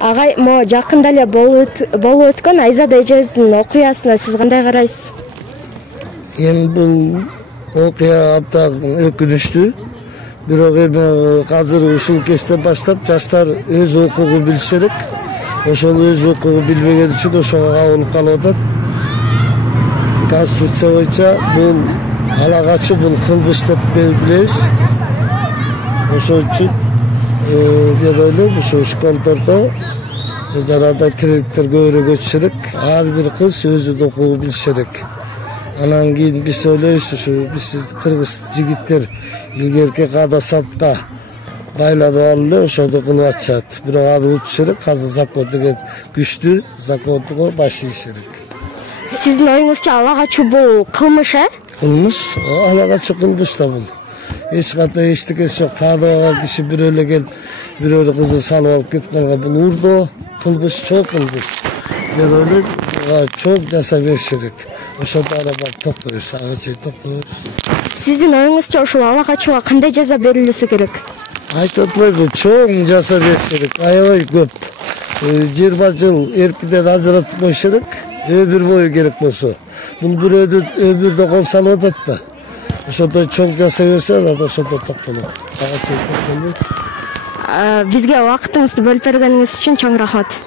Агай, мо жакында эле болуп өткөн Айзада эжебиздин окуясына сиз кандай карайсыз? Эми бул окуя абдан өкүнүчтүү. Бирок эми азыр ушул кезде баштап жаштар өз укугун билиш керек. Ошол өз укугун билбеген үчүн ошого кабылып калып атат. Конституция боюнча бул ала качуу, бул кылмыш деп билебиз. Ошол үчүн мен ойлойм, ушу школдордо жанагындай кредиттер көбүрөөк өтүш керек. Ар бир кыз өзүнүн укугун билиш керек. Анан кийин биз ойлойбуз, ушу биз кыргыз жигиттер илгерки када сапта байланып алып эле ошону кылып атышат. Бирок аны унутуш керек, азыр закон деген күчтүү, законго баш ийиш керек. Сиздин оюңузча ала качуу бул кылмыш, Кылмыш, ала качуу кылмыш да бул. Эч кандай эчтекеси жок. Тааныбаган киши бирөө эле келип, бирөөнүн кызын салып алып кетип калган. Бул урдоо, кылмыш, чоң кылмыш. Мен ойлойм, буга чоң жасап бериш керек. Ошондо ана барып токтойбуз, ага чейин токтойбуз. Сиздин оюңузча ушул ала качууга кандай жаза берилүүсү керек? Айтып атпайбы, чоң жаза бериш керек. Аябай көп. 20 жыл эркинен ажыратып коюш керек. Өмүр бою керек болсо. Бул бирөөнүн өмүрүнө кол салып атат да. Ошондой чоң жаса берсе, анан ошондо токтолот. Ага чейин токтолбойт. Бизге убактыңызды бөлүп бергениңиз үчүн чоң рахмат.